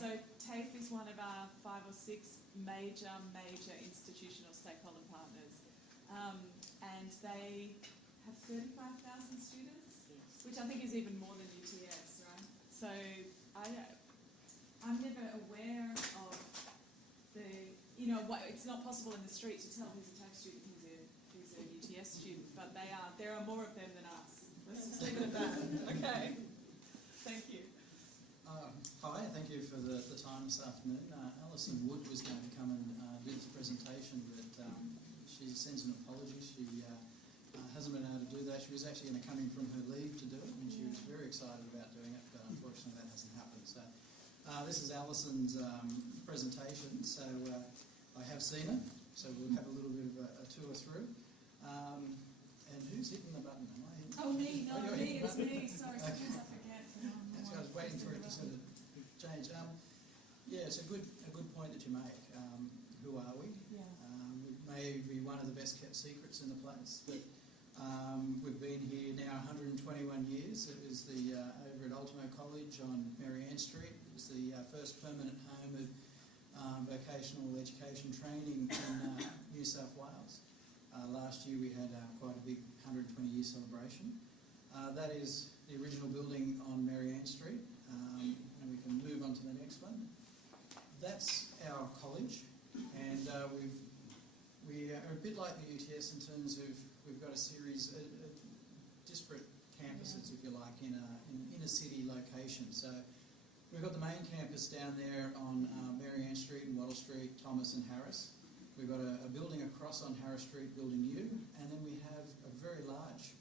So TAFE is one of our 5 or 6 major institutional stakeholder partners. And they have 35,000 students, which I think is even more than UTS, right? So I'm never aware of it's not possible in the street to tell who's a TAFE student, who's a UTS student, but there are more of them than us. Let's just leave it at that. Okay. Thank you. Hi, thank you for the time this afternoon. Alison Wood was going to come and do this presentation, but she sends an apology. She hasn't been able to do that. She was actually going to come in from her leave to do it, and she was very excited about doing it, but unfortunately that hasn't happened. So this is Alison's presentation. So I have seen it, so we'll have a little bit of a tour through. And who's hitting the button? Am I hitting? Oh, me, no, oh, me, it's me. Sorry, sometimes I forget. So I was waiting for it to sort of change. Yeah, it's a good point that you make. Who are we? Yeah. It may be one of the best kept secrets in the place, but we've been here now 121 years. It was over at Ultimo College on Mary Ann Street. It was the first permanent home of vocational education training in New South Wales. Last year we had quite a big 120-year celebration. That is the original building on Mary Ann Street, and we can move on to the next one. That's our college, and we are a bit like the UTS in terms of we've got a series of disparate campuses, if you like, in inner city locations. So we've got the main campus down there on Mary Ann Street and Wattle Street, Thomas and Harris. We've got a building across on Harris Street, Building U, and then we have a very large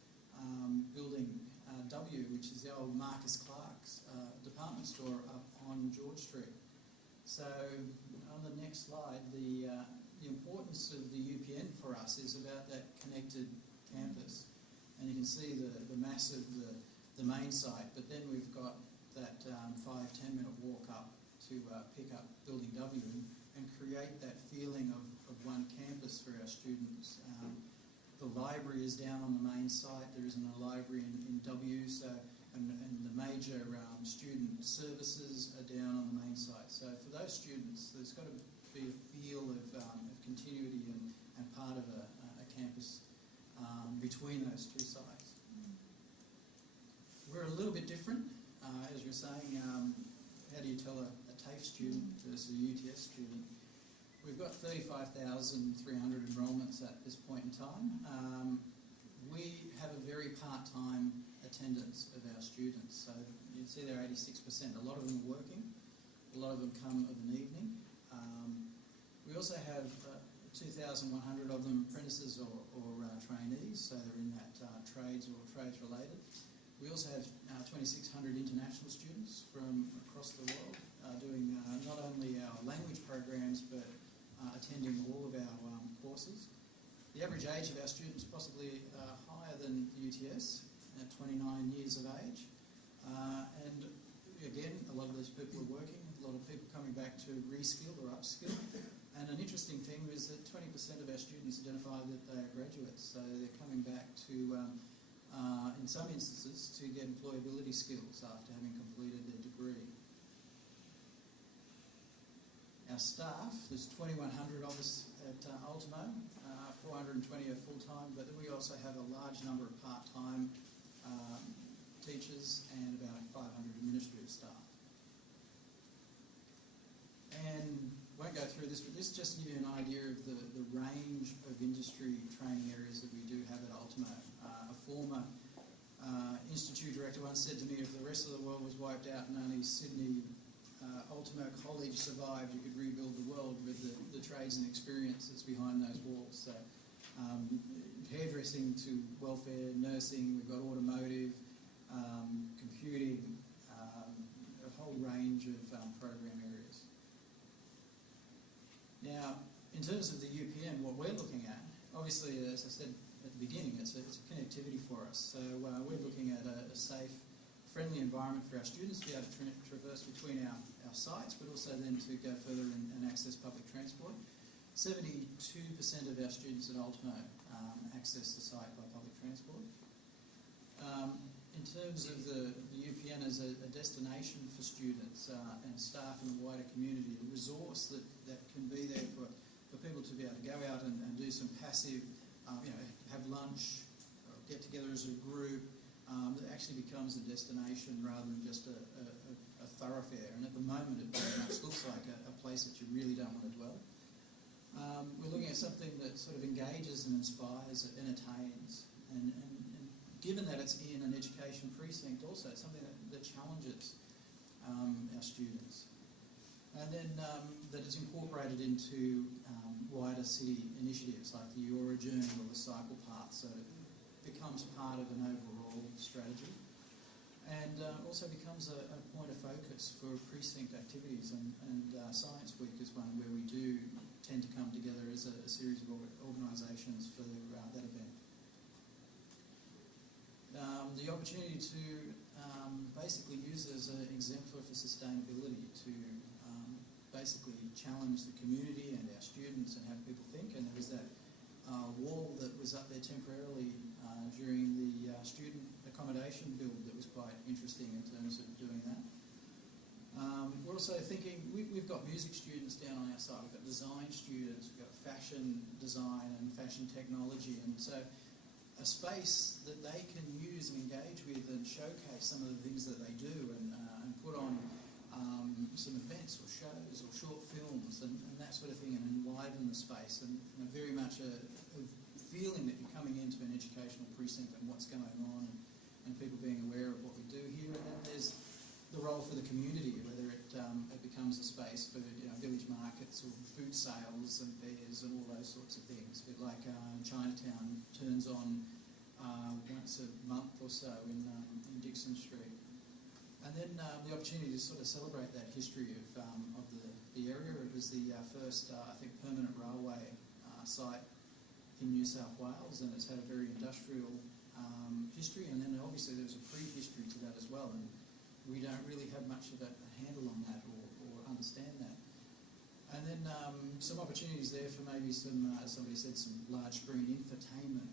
building, W, which is the old Marcus Clark's department store up on George Street. So on the next slide, the importance of the UPN for us is about that connected campus. And you can see the mass of the main site, but then we've got that 5-10 minute walk up to pick up Building W and create that feeling of one campus for our students. The library is down on the main site. There isn't a library in W, and the major student services are down on the main site. So for those students, there's got to be a feel of continuity and part of a campus between those two sites. We're a little bit different, as you're saying. How do you tell a TAFE student versus a UTS student? We've got 35,300 enrolments at this point in time. We have a very part-time attendance of our students. So you can see they're 86%. A lot of them are working. A lot of them come of an evening. We also have 2,100 of them apprentices or trainees, so they're in that trades or trades related. We also have 2,600 international students from across the world doing not only our language programs but attending all of our courses. The average age of our students is possibly higher than the UTS, at 29 years of age. And again, a lot of those people are working, a lot of people coming back to reskill or upskill. And an interesting thing is that 20% of our students identify that they are graduates, so they're coming back to in some instances, to get employability skills after having completed their degree. Our staff, there's 2,100 of us at Ultimo, 420 are full-time, but then we also have a large number of part-time teachers and about 500 administrative staff. And I won't go through this, but this just to give you an idea of the range of industry training areas that we do have at Ultimo. A former institute director once said to me, if the rest of the world was wiped out and only Sydney Ultimo College survived, you could rebuild the world with the trades and experience that's behind those walls. So hairdressing to welfare, nursing, we've got automotive, computing, a whole range of program areas. Now, in terms of the UPN, what we're looking at, obviously, as I said at the beginning, it's a connectivity for us. So we're looking at a safe, friendly environment for our students to be able to traverse between our sites, but also then to go further and access public transport. 72% of our students at Ultimo access the site by public transport. In terms of the UPN UPN as a destination for students and staff in the wider community, a resource that can be there for people to be able to go out and do some passive, have lunch, or get together as a group, that actually becomes a destination rather than just a thoroughfare. And at the moment, it very much looks like a place that you really don't want to dwell. We're looking at something that sort of engages and inspires, entertains, and given that it's in an education precinct also, it's something that challenges our students. And then that is incorporated into wider city initiatives like the Euro Journey or the cycle path, so it becomes part of an overall strategy. And also becomes a point of focus for precinct activities, and Science Week is one where we do tend to come together as a series of organisations for that event. The opportunity to basically use it as an exemplar for sustainability, to basically challenge the community and our students and have people think. And there was that wall that was up there temporarily during the student accommodation build that was quite interesting in terms of doing that. We're also thinking, we've got music students down on our side, we've got design students, we've got fashion design and fashion technology, and so a space that they can use and engage with and showcase some of the things that they do and put on some events or shows or short films and that sort of thing, and enliven the space, and very much a feeling that you're coming into an educational precinct and what's going on, and people being aware of what we do here. And then there's the role for the community, whether it becomes a space for village markets or food sales and fairs and all those sorts of things. A bit like Chinatown turns on once a month or so in Dixon Street. And then the opportunity to sort of celebrate that history of the area. It was the first, I think, permanent railway site in New South Wales, and it's had a very industrial history, and then obviously there's a pre-history to that as well, and we don't really have much of a handle on that or understand that. And then some opportunities there for maybe some, as somebody said, some large screen infotainment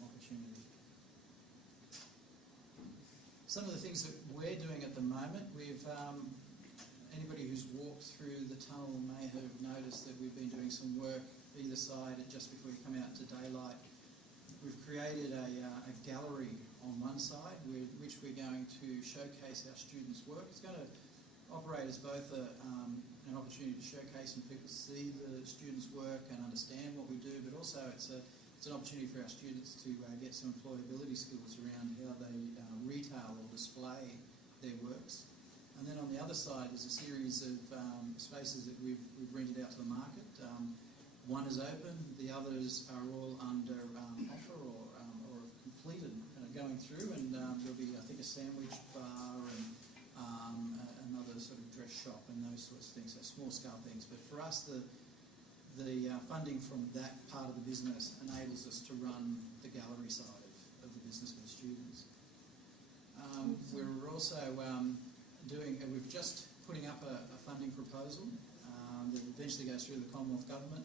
opportunity. Some of the things that we're doing at the moment, anybody who's walked through the tunnel may have noticed that we've been doing some work either side just before you come out to daylight. We've created a gallery on one side which we're going to showcase our students' work. It's going to operate as both an opportunity to showcase and people see the students' work and understand what we do, but also it's an opportunity for our students to get some employability skills around how they retail or display their works. And then on the other side, there's a series of spaces that we've rented out to the market. One is open, the others are all under offer or completed, going through, and there'll be, I think, a sandwich bar and another sort of dress shop and those sorts of things, so small-scale things. But for us, the funding from that part of the business enables us to run the gallery side of the business for the students. We're also we're just putting up a funding proposal that eventually goes through the Commonwealth Government.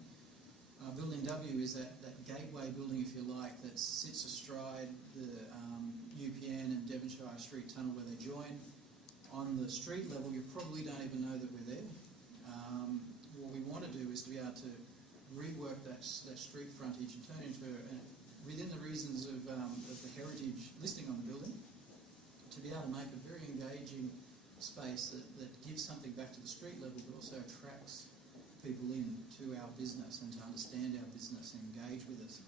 Building W is that gateway building, if you like, that sits astride the UPN and Devonshire Street Tunnel where they join. On the street level, you probably don't even know that we're there. What we want to do is to be able to rework that street frontage and turn into, within the reasons of the heritage listing on the building, to be able to make a very engaging space that gives something back to the street level but also attracts people in to our business and to understand our business and engage with us.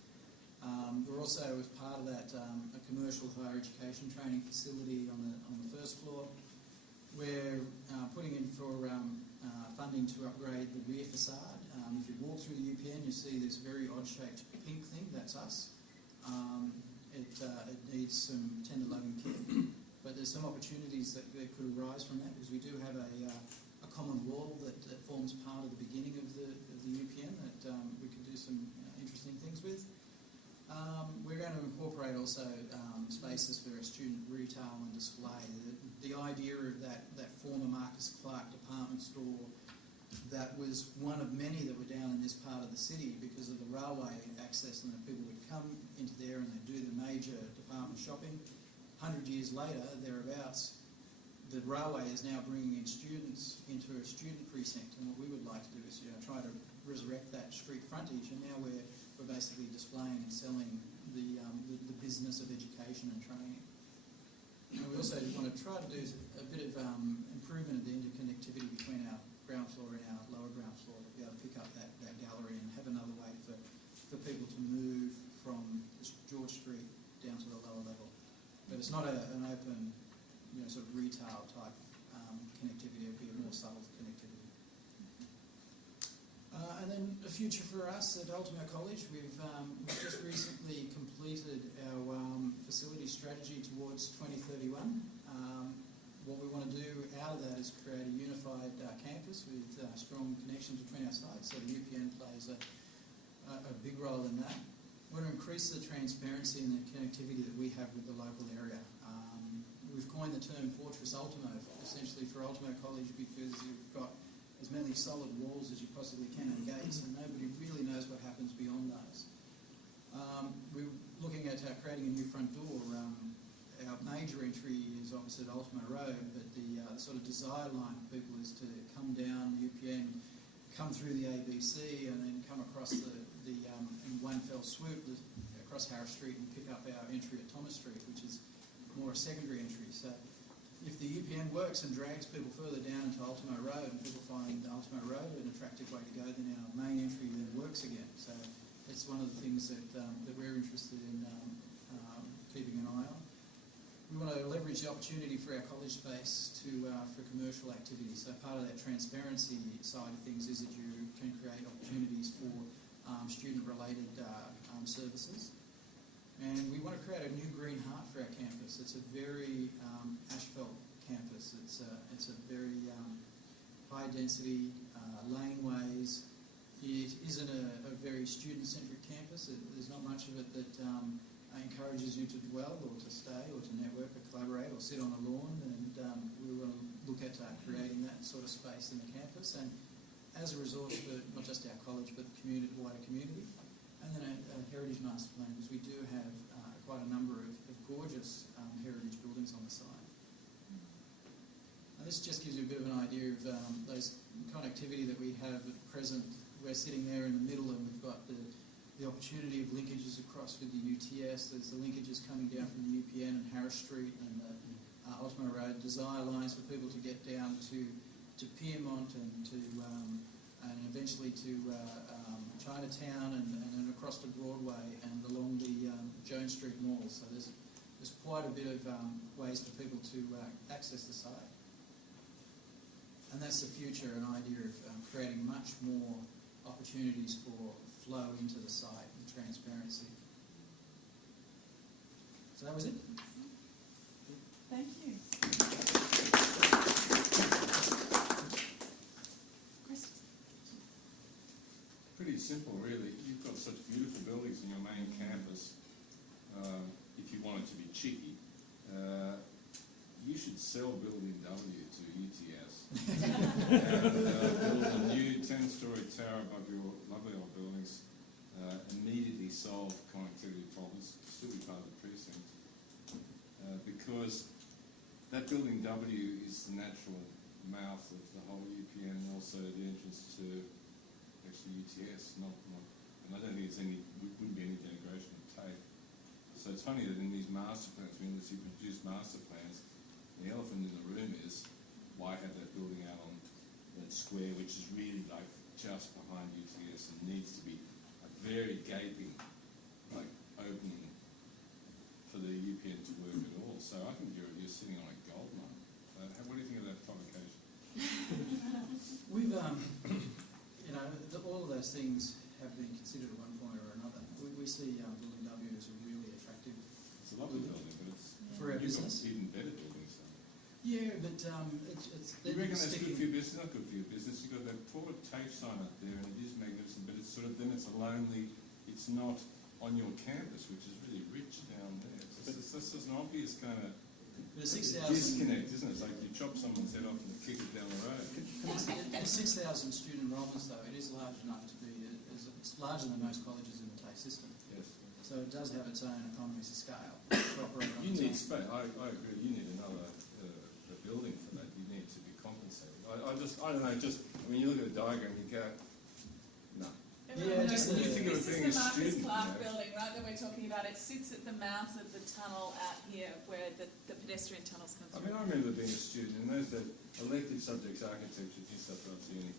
We're also, as part of that, a commercial higher education training facility on the first floor. We're putting in for funding to upgrade the rear facade. If you walk through the UPN, you see this very odd-shaped pink thing. That's us. It needs some tender loving care, but there's some opportunities that could arise from that, because we do have a common wall that forms part of the beginning of the UPN that we can do some interesting things with. We're going to incorporate also spaces for a student retail and display. The idea of that former Marcus Clark department store that was one of many that were down in this part of the city because of the railway access, and that people would come into there and they'd do the major department shopping, 100 years later, thereabouts, the railway is now bringing in students into a student precinct, and what we would like to do is try to resurrect that street frontage, and now we're basically displaying and selling the business of education and training. And we also want to try to do a bit of improvement of the interconnectivity between our ground floor and our lower ground floor, to be able to pick up that gallery and have another way for people to move from George Street down to the lower level. But it's not an open, sort of retail type connectivity. It'll be a more subtle connectivity. And then the future for us at Ultimo College, we've just recently completed our facility strategy towards 2031. What we want to do out of that is create a unified campus with strong connections between our sites. So the UPN plays a big role in that. We want to increase the transparency and the connectivity that we have with the local area. We've coined the term Fortress Ultimo, essentially for Ultimo College, because you've got as many solid walls as you possibly can and gates, and nobody really knows what happens beyond those. We're looking at creating a new front door. Our major entry is opposite Ultimo Road, but the sort of desired line for people is to come down the UPN, come through the ABC, and then come across in one fell swoop across Harris Street and pick up our entry at Thomas Street, which is more a secondary entry. So if the UPN works and drags people further down into Ultimo Road and people find Ultimo Road an attractive way to go, then our main entry then works again. So it's one of the things that we're interested in keeping an eye on. We want to leverage the opportunity for our college space for commercial activity. So part of that transparency side of things is that you can create opportunities for student-related services. And we want to create a new green heart for our campus. It's a very asphalt campus. It's a very high-density laneways. It isn't a very student-centric campus. There's not much of it that encourages you to dwell or to stay or to network or collaborate or sit on a lawn. And we want to look at creating that sort of space in the campus, and as a resource for not just our college but the wider community. And then a heritage master plan, because we do have quite a number of gorgeous heritage buildings on the site. And this just gives you a bit of an idea of those connectivity that we have at present. We're sitting there in the middle, and we've got the opportunity of linkages across with the UTS. There's the linkages coming down from the UPN and Harris Street and the Ultimo Road desire lines for people to get down to Piermont and eventually to Chinatown and across to Broadway and along the Jones Street Mall. So there's quite a bit of ways for people to access the site. And that's the future, an idea of creating much more opportunities for flow into the site and transparency. So that was it. Thank you. Pretty simple, really. You've got such beautiful buildings in your main campus. If you wanted to be cheeky, you should sell Building W to UTS and build a new 10-storey tower above your lovely old buildings. Immediately solve connectivity problems, still be part of the precinct. Because that Building W is the natural mouth of the whole UPN and also the entrance to actually UTS, and I don't think wouldn't be any denigration of TAFE. So it's funny that in these master plans, when you produce master plans, the elephant in the room is why have that building out on that square, which is really like just behind UTS and needs to be a very gaping, like opening for the UPN to work at all. So I think you're sitting on a gold mine. What do you think of that provocation? We've all of those things have been considered at one point or another. We see Building W as a really attractive. It's a lovely building, but it's for our business. Even better buildings. Yeah, but it's. You reckon that's good for your business? Not good for your business. You've got that poor TAFE sign up there, and it is magnificent, but it's a lonely. It's not on your campus, which is really rich down there. This is an obvious kind of disconnect, isn't it? It's like you chop someone's head off and kick it down the road. At 6,000 student enrollments, though, it is large enough to be. It's larger than most colleges in the TAFE system. Yes. So So it does have its own economies of scale. to operate on You its need own. space. I agree. You need another a building for that. You need to be compensated. I don't know. When you look at the diagram, you go, no. Yeah, just this the- Think of is it being the a Marcus student, Clark you know. building, right, that we're talking about. It sits at the mouth of the tunnel out here, where the pedestrian tunnels come I through. mean, I remember being a student, and those that elective subjects, architecture, New South Wales Uni,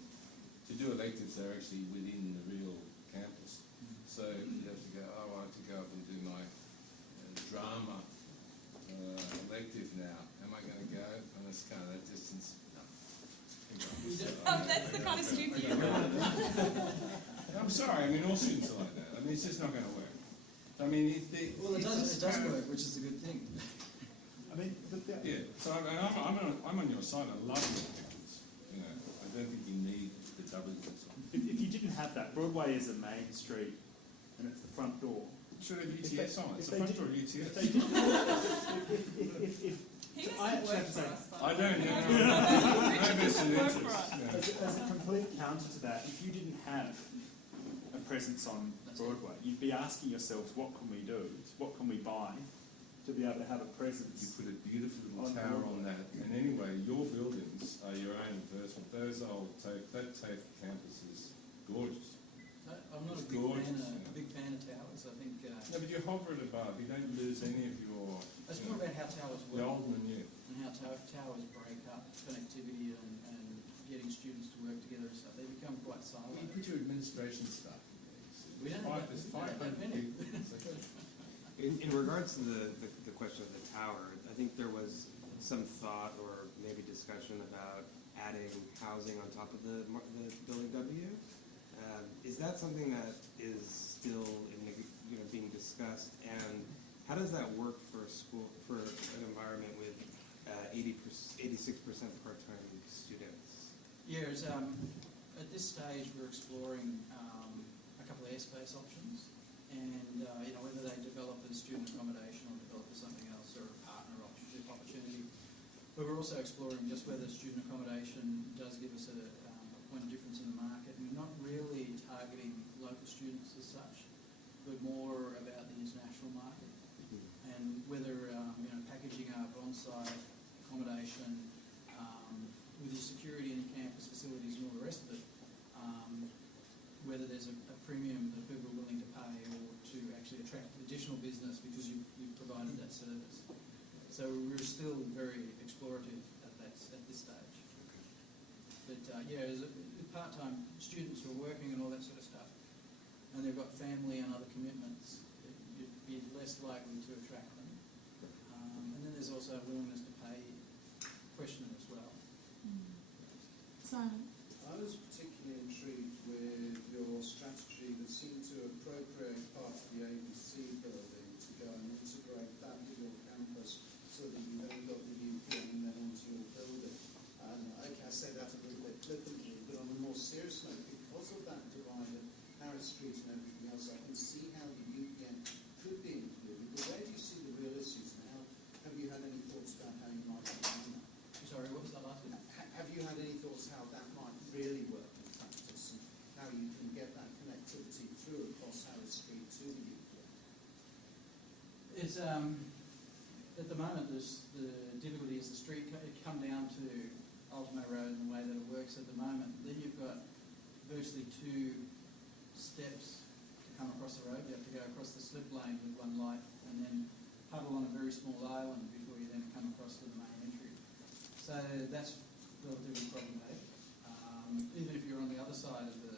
to do electives, they're actually within the real campus. So you have to go, oh, I have to go up and do my drama elective now. Am I going to go? And it's kind of that distance. No. Oh, that's the kind of student you are. I'm sorry, I mean, all students are like that. I mean, it's just not going to work. I mean, Well, it does work, which is a good thing. I mean, Yeah, so I'm on your side. I love your pictures. You know, I don't think you need the double design. if you didn't have that, Broadway is a main street and it's the front door. Should have UTS on it. It's if the they front door did- UTS. If they didn't, if He I doesn't actually work have to for say- us. but- I don't know. Richard No doesn't work vested for us. interest. as a complete counter to that, if you didn't have a presence on Broadway, you'd be asking yourselves, what can we do? What can we buy to be able to have a You presence? put a beautiful little On tower Broadway. on that, and anyway, your buildings are your own personal. Those old that TAFE campus is gorgeous. I'm not It's a gorgeous, big fan of towers. I think No, but you hover it above. You don't lose any of your. it's you more know, about how towers the work old and the new. and how towers break up connectivity and getting students to work together and stuff. They become quite Well, siloed. you put your administration stuff. We don't Five, have there's that- we don't have 500 that many. people. It's like- In regards to the question of the tower, I think there was some thought or maybe discussion about adding housing on top of the building W. Is that something that is still being discussed? And how does that work for an environment with 86% part-time students? Yeah, at this stage we're exploring a couple of airspace options, and whether they develop as student accommodation or develop as something else or a partner opportunity. But we're also exploring just whether student accommodation does give us a point of difference in the market. And we're not really targeting local students as such, but more about the international market and whether packaging up on-site accommodation with your security and your campus facilities and all the rest of it, whether there's a premium that people are willing to pay or to actually attract additional business because you've provided that service. So we're still very explorative at this stage. But as part-time students who are working and all that sort of stuff, and they've got family and other commitments, you'd be less likely to attract them. And then there's also a willingness to pay question as well. Simon? I was particularly intrigued with your strategy that seemed to appropriate part of the ABC building to go and integrate that with your campus so that you then got the UPM and then onto your building. And I say that a little bit flippantly, but on a more serious note, because of that divide of Harris Street and everything else, I can see how the UPM could be included. But where do you see the real issues and how have you had any thoughts about how you might design that? Sorry, what was that last one? Have you had any thoughts how that might really work in practice and how you can get that connectivity through across Harris Street to the UPM? It's at the moment the difficulty is the street come down to Ultimo Road and the way that it works at the moment. Then you've got virtually two steps to come across the road. You have to go across the slip lane with one light and then puddle on a very small island before you then come across to the main entry. So that's relatively problematic. Even if you're on the other side of the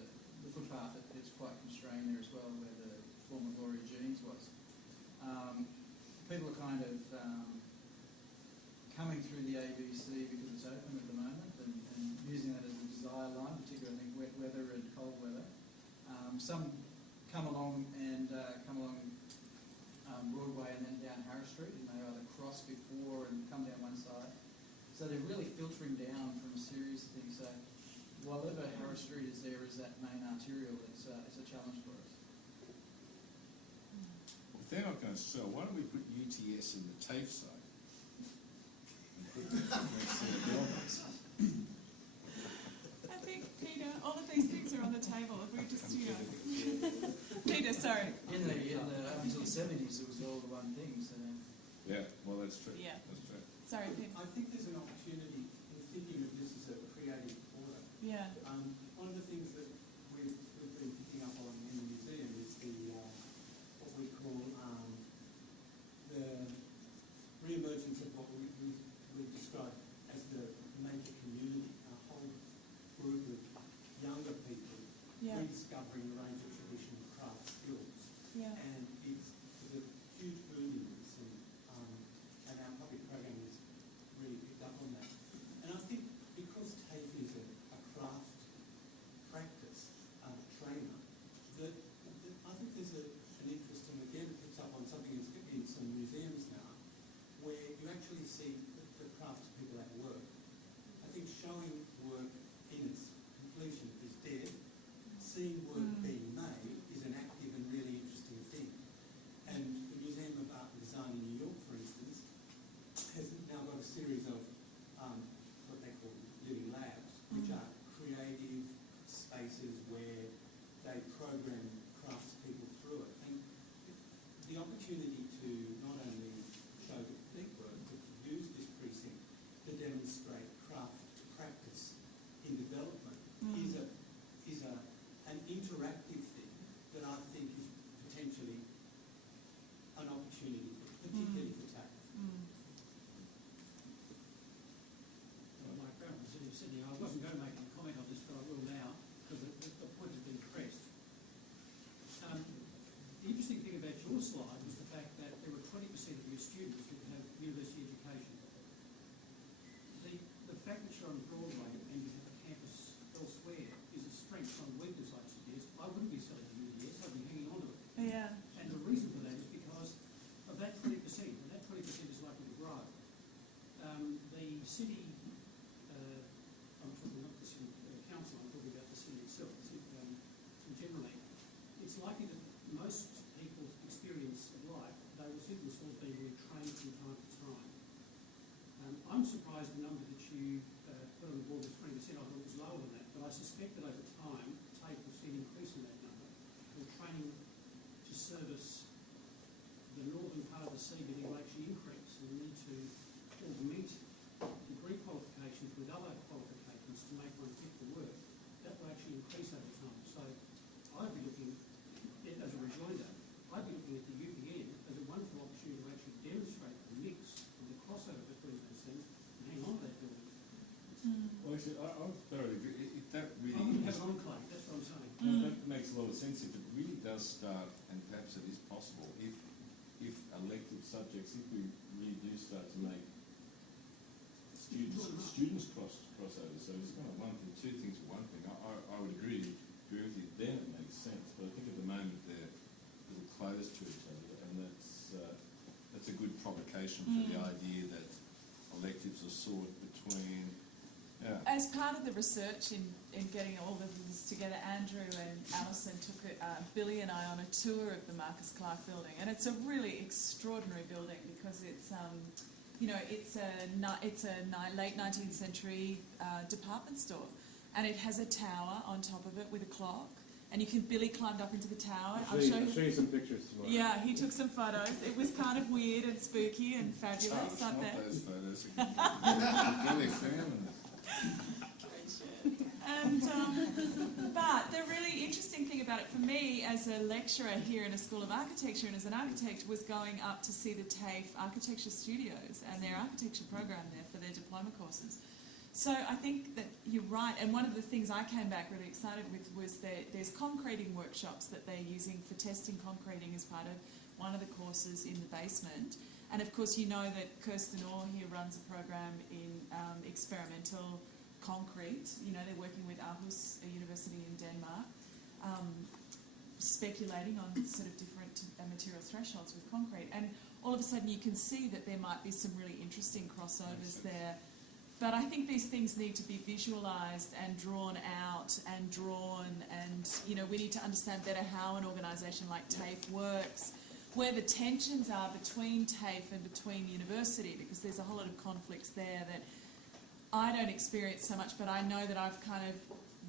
footpath, it's quite constrained there as well, where the former Gloria Jeans was. People are kind of coming through the ABC because it's open at the moment and using that as a desire line, particularly I think wet weather and cold weather. Some come along Broadway and then down Harris Street, and they either cross before and come down one side. So they're really filtering down from a series of things. So while ever Harris Street is there as that main arterial, it's a challenge for us. Well, if they're not going to sell, why don't we put UTS in the TAFE side? And put them next to the buildings. I think, Peter, all of these things are on the table. If we just, Peter, sorry. Up until the Well, that's true. Yeah. That's true. Sorry, Pim. I think there's an opportunity in thinking of this as a creative order. Yeah. One of the things that we've been picking up on in the museum is the what we call the re-emergence of what we describe as the maker community, a whole group of younger people Yeah. rediscovering a range of traditional craft skills. Yeah. And it's a huge boom in this, and our public program has really picked up on that. And I think because TAFE is a craft practice trainer, that I think there's an interest, and again it picks up on something that's in some museums now, where you actually see the crafts people at work. I think showing work in its completion is dead. Seeing work being made is an active and really interesting thing. And the Museum of Art and Design in New York, for instance, has now got a series of what they call living labs, which are creative spaces where they program craftspeople through it. And the opportunity to not only show the complete work, but to use this precinct to demonstrate craft practice in development is an interactive thing that I think is potentially an opportunity, particularly for TAFE. My background was in Sydney. I wasn't going to make a comment on this, but I will now, because the point has been pressed. The interesting thing about your slide was the fact that there were 20% of your students who have university education. The fact that you're on Broadway and you have a campus elsewhere is a strength on weakness, I suggest. I wouldn't be selling to UDS, I'd be hanging on to it. Yeah. And the reason for that is because of that 20%, and that 20% is likely to grow. The city, I'm talking not the city council, I'm talking about the city itself, generally, it's likely that most people's experience of life, they will see themselves being retrained from time to time. I'm surprised the number that you put on the board was 20%. I thought it was lower than that, but I suspect that over time, TAFE will see an increase in that number. The training to service the northern part of the CBD will actually increase, and we need to augment degree qualifications with other qualifications to make one fit for work. That will actually increase over time. So I'd be looking, as a rejoinder, I'd be looking at the UPN as a wonderful opportunity to actually demonstrate the mix and the crossover between those things and hang on to that building. Well, actually, I would thoroughly agree. If that I really wouldn't have is, an enclave, that's what I'm saying. that makes a lot of sense. If it really does start, and perhaps it is possible, if elective subjects, if we really do start to make students crossover, so it's kind of one thing, two things for one thing. I would agree with you. Then it makes sense. But I think at the moment they're a little close to each other, and that's a good provocation for the idea that electives are sought between. Yeah. As part of the research in getting all of this together, Andrew and Alison took Billy and I on a tour of the Marcus Clark building, and it's a really extraordinary building because it's it's a late 19th century department store, and it has a tower on top of it with a clock, and Billy climbed up into the tower. I'll show you some pictures tomorrow. Yeah, he took some photos. It was kind of weird and spooky and fabulous. Oh, it's up not there. those photos. Really feminine. And but the really interesting thing about it for me as a lecturer here in a School of Architecture and as an architect was going up to see the TAFE architecture studios and their architecture program there for their diploma courses. So I think that you're right, and one of the things I came back really excited with was that there's concreting workshops that they're using for testing concreting as part of one of the courses in the basement. And of course you know that Kirsten Orr here runs a program in experimental concrete. You know, they're working with Aarhus University in Denmark, speculating on sort of different material thresholds with concrete. And all of a sudden you can see that there might be some really interesting crossovers there. But I think these things need to be visualised and drawn out and drawn, and you know, we need to understand better how an organisation like TAFE works, where the tensions are between TAFE and between university, because there's a whole lot of conflicts there that I don't experience so much, but I know that I've kind of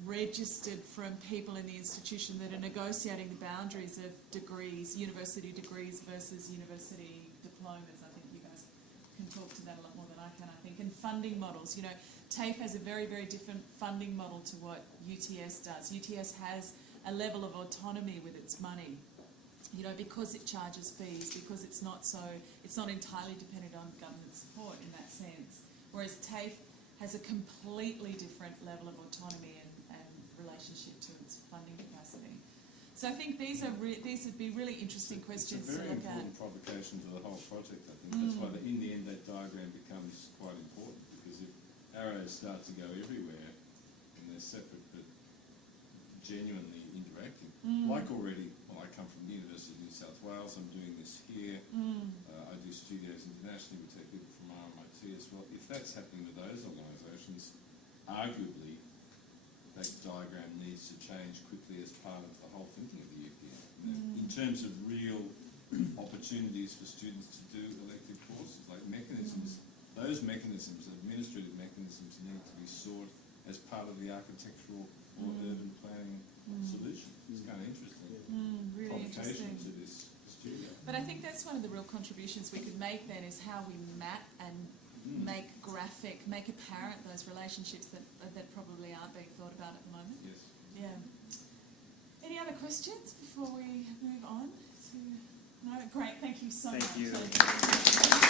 registered from people in the institution that are negotiating the boundaries of degrees, university degrees versus university diplomas. I think you guys and I think, and funding models. You know, TAFE has a very, very different funding model to what UTS does. UTS has a level of autonomy with its money, you know, because it charges fees, because it's not entirely dependent on government support in that sense. Whereas TAFE has a completely different level of autonomy and relationship to its funding capacity. So I think these would be really interesting questions It's a very to look at. important provocation to the whole project, I think. That's why in the end that diagram becomes quite important, because if arrows start to go everywhere and they're separate but genuinely interacting, like already, well, I come from the University of New South Wales, I'm doing this here, I do studios internationally, we take people from RMIT as well. If that's happening with those organisations, arguably that diagram needs to change quickly as part of the whole thinking of the UPN. You know, in terms of real opportunities for students to do elective courses, like mechanisms, those mechanisms, administrative mechanisms, need to be sought as part of the architectural or urban planning solution. It's kind of interesting. Really Provocation interesting. to this studio. But I think that's one of the real contributions we could make then, is how we map and make graphic, make apparent those relationships that probably aren't being thought about at the moment. Yes. Yeah. Any other questions before we move on to? No? Great, thank you so Thank much. you.